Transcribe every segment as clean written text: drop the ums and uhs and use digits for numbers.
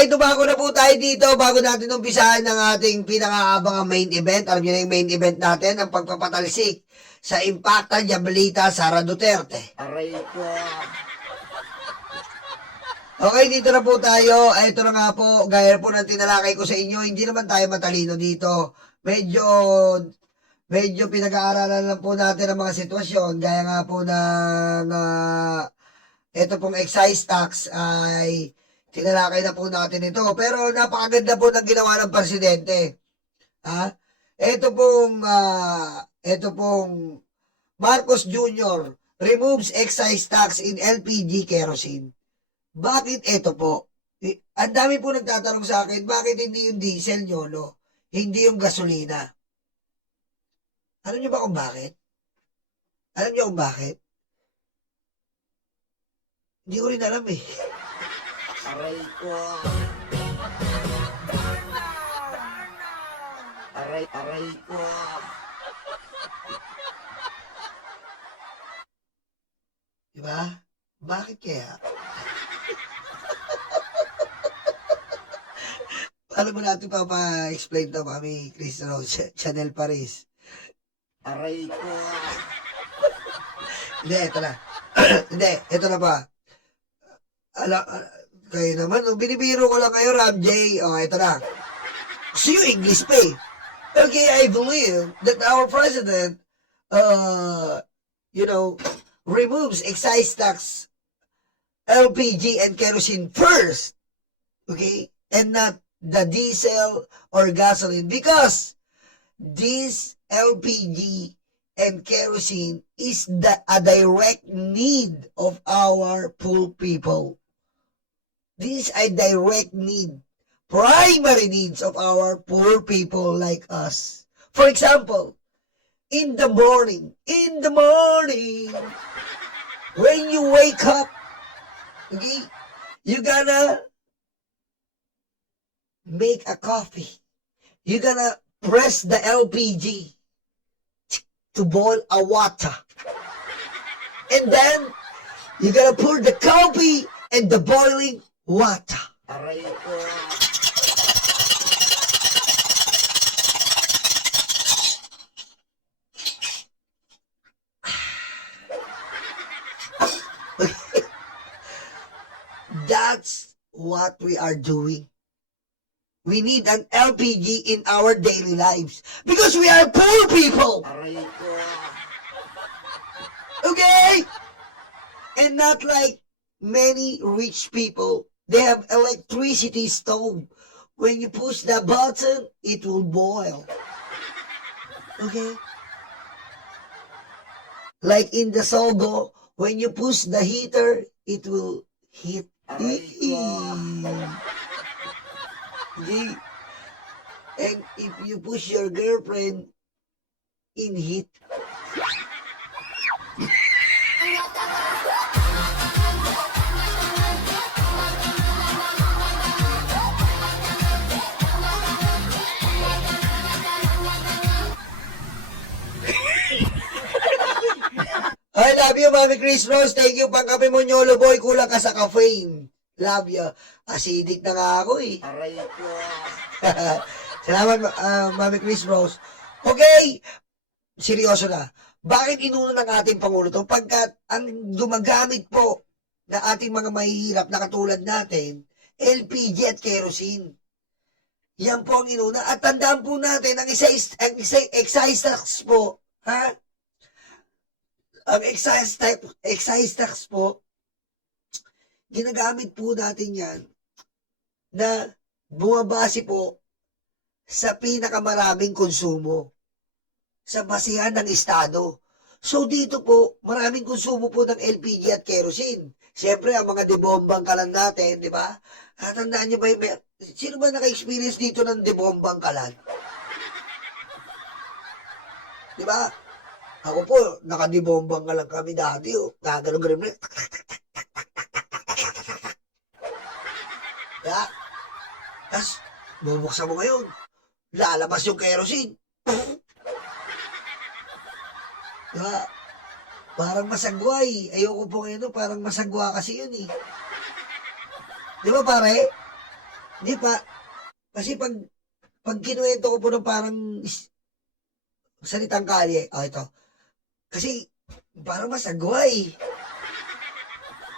Ito bago na po tayo dito, bago natin umpisahan ng ating pinakaabangang main event. Alam niyo na yung main event natin, ang pagpapatalsik sa Impacta Diablita Sara Duterte. Aray ko. Okay, dito na po tayo. Ito na nga po, gaya po ng tinalakay ko sa inyo, hindi naman tayo matalino dito. Medyo pinag-aaralan lang po natin ang mga sitwasyon. Gaya nga po ng ito pong excise tax ay tinalakay na po natin ito. Pero napakaganda po ng ginawa ng presidente. Ha? Ito pong Marcos Jr. removes excise tax in LPG kerosene. Bakit ito po? Ang dami po nagtatanong sa akin, bakit hindi yung diesel nyo, no? Hindi yung gasolina. Alam nyo ba kung bakit? Alam nyo kung bakit? Hindi ko rin alam eh. Aray ko. Aray ko. Diba? Bakit kaya? Paano mo natin pa-explain to, Mami Chris Rose, Chanel Paris? Aray ko. Hindi, ito na. Hindi, ito na pa. Kayo naman, binibiro ko lang kayo, Ram J. Ito na. So you English pa eh. Okay, I believe that our president, removes excise tax, LPG and kerosene first. Okay? And not the diesel or gasoline, because this LPG and kerosene is a direct need of our poor people. This is a direct need, primary needs of our poor people like us. For example, in the morning, when you wake up, okay, you gonna make a coffee. You're gonna press the LPG to boil a water. And then, you're gonna pour the coffee and the boiling water. Aray ko. That's what we are doing. We need an LPG in our daily lives because we are poor people. Aray ko. Okay? And not like many rich people. They have electricity stove. When you push the button, it will boil. Okay? Like in the Sogo, when you push the heater, it will heat. Aray ko. Okay? And if you push your girlfriend in heat. I love you, Mami Chris Rose. Thank you, pangkape mo, Nyolo Boy. Kulang ka sa caffeine. Love you. Acidic na nga ako eh. Aray ko. Salamat, Mami Chris Rose. Okay, seryoso na. Bakit inuna ng ating Pangulo to? Pagkat ang gumagamit po na ating mga mahihirap na katulad natin, LPG at kerosene. Yan po ang inuna. At tandaan po natin, ang excise tax po, ha? Ang excise tax po, ginagamit po natin yan na bumabase po sa pinakamaraming konsumo sa basihan ng Estado. So dito po, maraming konsumo po ng LPG at kerosene. Siyempre, ang mga debombang kalan natin, di ba? Tandaan nyo ba, sino ba naka-experience dito ng debombang kalan? Di ba? Ako po, nakadibombang kalan kami dati. Gaganon-ganon na. Ya. Tapos, bubuksan mo ngayon. Lalabas yung kerosene. Diba? Parang masagway. Ayoko po ngayon, parang masagwa kasi yun eh. Di ba pare? Hindi pa. Kasi pag kinuwento ko po ng parang salitang kalye, ito. Kasi, parang masagwa eh.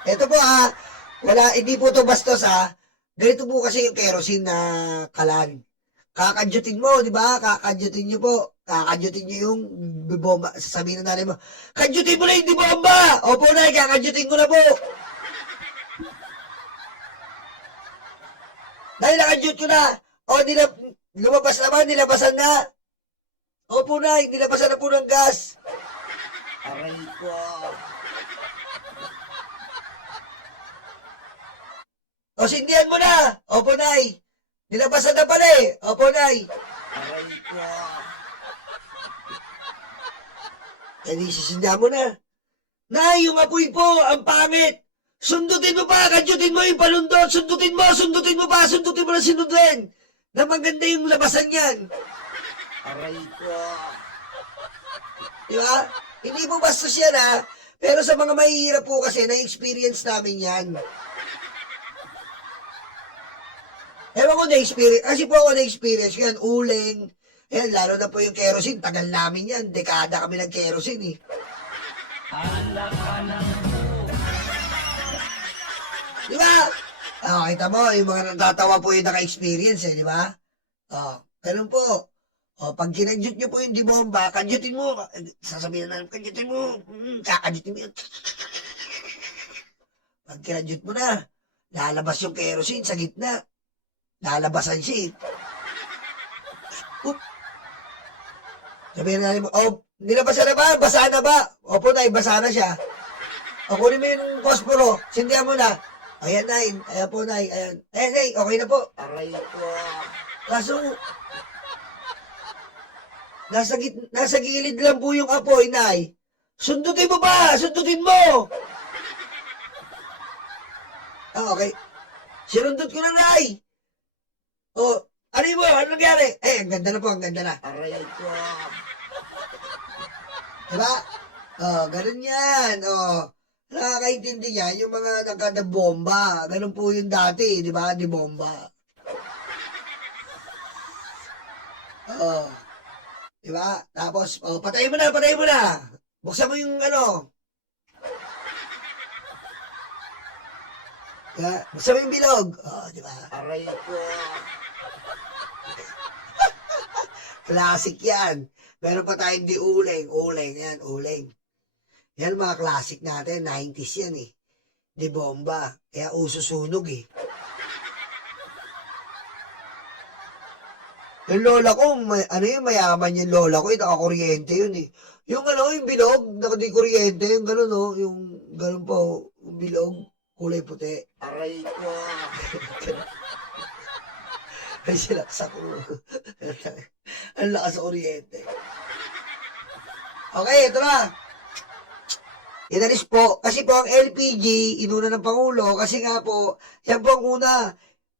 Ito po hindi po to bastos Ganito po kasi yung kerosene na kalan. Kakadyutin mo, di ba? Kakadyutin nyo po. Kakadyutin nyo yung bomba. Sasabihin na nanay mo, kadyutin mo na yung di bomba! Opo na, kakadyutin ko na po. Dahil nakadyut ko na. Lumabas naman, nilabasan na. Opo na, nilabasan na po ng gas. Aray ko. O, sindihan mo na. Opo, nay. Nilabasan na pala eh. Opo, nay. Aray ko. Eh, di sisindihan mo na. Nay, yung apoy po, ang pangit. Sundutin mo pa, kadyutin mo yung palundot. Sundutin mo pa, sundutin mo na sinundin. Na maganda yung labasan yan. Aray ko. Di ba? Hindi po bastos yan Pero sa mga mahihirap po kasi, na-experience namin yan. Ewan ko na-experience. Kasi po ako na-experience yan. Uling. Ayan, lalo na po yung kerosene. Tagal namin yan. Dekada kami ng kerosene eh. Di ba? Kita mo, yung mga natatawa po yung naka-experience di ba? Ganun po. Pag kinadyut nyo po yung di bomba, kadyutin mo. Sasabihin na kadyutin mo. Kakadyutin mo yun. Pag kinadyut mo na, lalabas yung kerosene sa gitna. Lalabasan siya Sabihin na natin mo, nilabasan na ba? Basa na ba? Opo, nay, basa na siya. Kunin mo yung posporo. Sindihan mo na. Ayan, nay. Ayan po, nay. Ayan. Ayan, nay. Okay na po. Aray ko. Kaso, nasa gilid lang po yung apoy, nay. Sundutin mo ba? Sundutin mo! Okay. Sinundot ko na, nay. Ano mo? Ano nangyari? Ang ganda na po, ang ganda na. Aray ko. Diba? Ganun yan. Nakakaintindi niya, yung mga nagkadabomba. Ganun po yung dati, di ba? Di bomba. Di ba? Tapos, patayin mo na, patayin mo na. Buksan mo yung buksan mo yung bilog. Di ba? Aray ko. Classic yan. Meron pa tayong di uling. Uling, yan, uling. Yan mga classic natin, 90s yan eh. Di bomba. Kaya uso sunog eh. Yung lola ko, mayaman yung lola ko, nakakuryente yun eh. Yung yung bilog, nakadi-kuryente, yung gano'n yung gano'n po, yung bilog, kulay puti. Aray ko. Ay, silaksa ko. Ang lakas sa kuryente. Okay, ito na. Inalis po. Kasi po ang LPG, inuna ng Pangulo, kasi nga po, yan po ang una,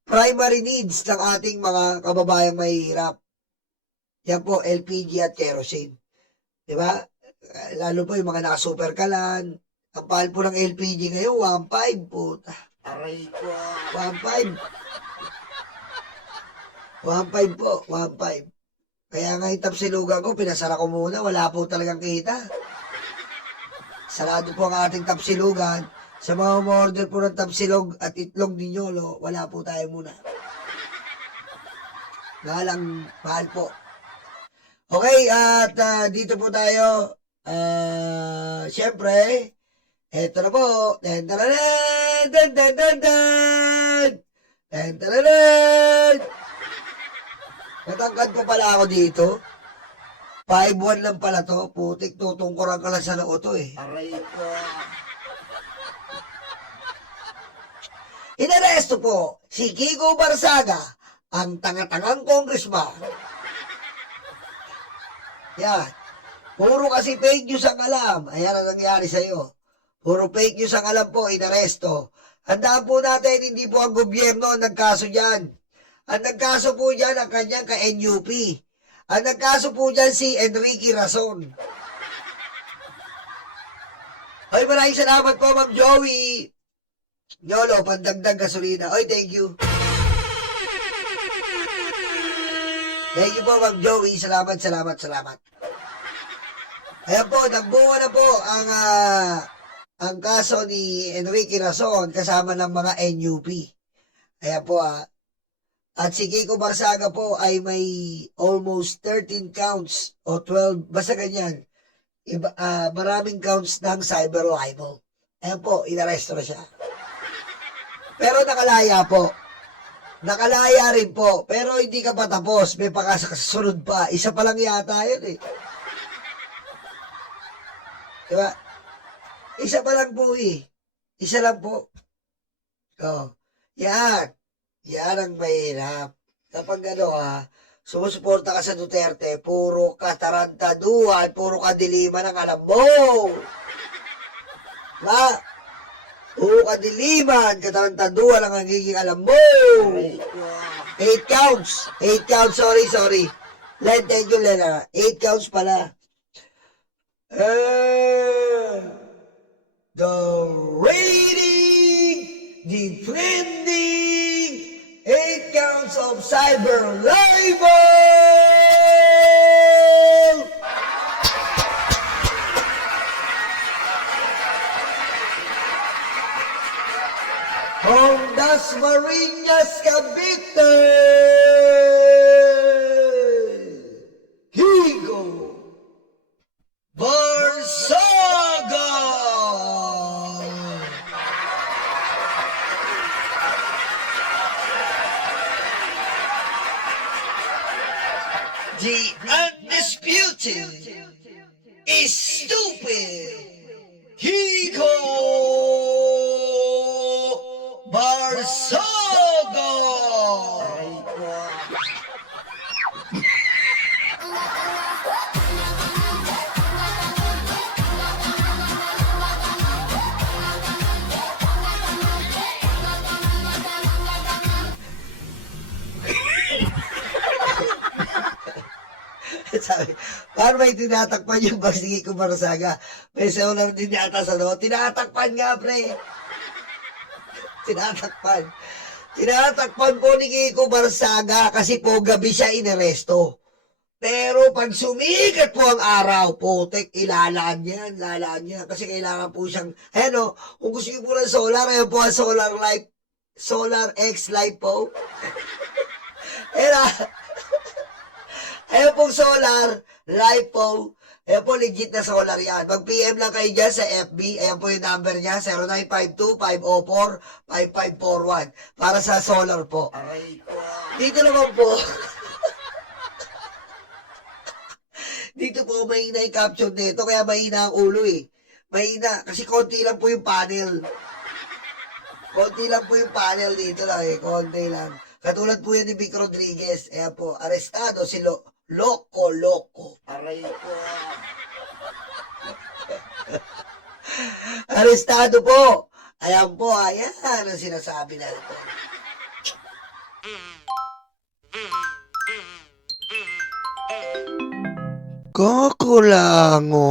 primary needs ng ating mga kababayang mahihirap. Yan po, LPG at kerosene. Diba? Lalo po yung mga naka-super kalan. Ang pahal po ng LPG ngayon, 1.5 po. Aray ko. 1.5. 1.5 po, 1.5. Kaya nga yung tapsilugan ko, pinasara ko muna, wala po talagang kita. Sarado po ang ating tapsilugan. Sa mga umorder po ng tapsilog at itlog ninyolo, wala po tayo muna. Ngalang mahal po. Okay, at dito po tayo. Siyempre, eto na po. Ten-tararan! Ten-ten-ten-ten! Ten-tararan! Natangkad pa pala ako dito. 5'1" lang pala to. Putik, tutungkuran ka lang sa noo to eh. Aray ko. Inaresto po si Kiko Barsaga, ang tanga-tangang congressman. Yan. Puro kasi fake news ang alam. Ayan ang nangyari sa'yo. Puro fake news ang alam po, inaresto. Handaan po natin, hindi po ang gobyerno ang nagkaso dyan. Ang nagkaso po dyan ang kanyang ka-NUP. Ang nagkaso po dyan si Enrique Razon. Ay, maraming salamat po, Ma'am Joey. Yolo, pandagdag gasolina. Oy, thank you. Thank you po, Ma'am Joey. Salamat. Ayan po, nagbunga na po ang kaso ni Enrique Razon kasama ng mga NUP. Ayan po At si Kiko Barsaga po ay may almost 13 counts o 12, basta ganyan. Maraming counts ng cyber libel. Ayan po, inaresto na siya. Pero nakalaya po. Nakalaya rin po. Pero hindi ka pa tapos. May pakasunod pa. Isa pa lang yata yun eh. Diba? Isa pa lang po eh. Isa lang po. Oh. Yan. Yan ang mahirap. Kapag sumusuporta ka sa Duterte, puro katarantaduhan, puro kadiliman ang alam mo. Diba? Puro kadiliman, katarantaduhan ang nagiging alam mo. Aray ko. 8 counts. 8 counts. Sorry. Len, thank you, Len. 8 counts pala. The rating defending 8 counts of cyber libel. Hondas Marinas Cavite. Higo Barsaga. The undisputed is stupid. Higo Barsaga. Aray ko. Sabi, paano may tinatakpan yung box ni Kiko Barsaga? May solar din yata sa loob. Tinatakpan nga, pre. Tinatakpan. Tinatakpan po ni Kiko Barsaga kasi po gabi siya inaresto. Pero pag sumikat po ang araw, putek, ilalaan niya. Kasi kailangan po siyang, kung gusto niyo po ng solar, ayan po ang Solar X Life po. Ayan pong solar, live po. Ayan po, legit na solar yan. Mag-PM lang kayo dyan sa FB. Ayan po yung number niya, 0952-504-5541. Para sa solar po. Aray ko. Dito naman po. Dito po, mahina yung caption nito. Kaya mahina ang ulo eh. Mahina. Kasi konti lang po yung panel. Konti lang po yung panel dito lang eh. Konti lang. Katulad po yan ni Vic Rodriguez. Ayan po, arestado si Loco. Aray ko. Arestado po. Ayan po, ayan ang sinasabi natin. Kakulango.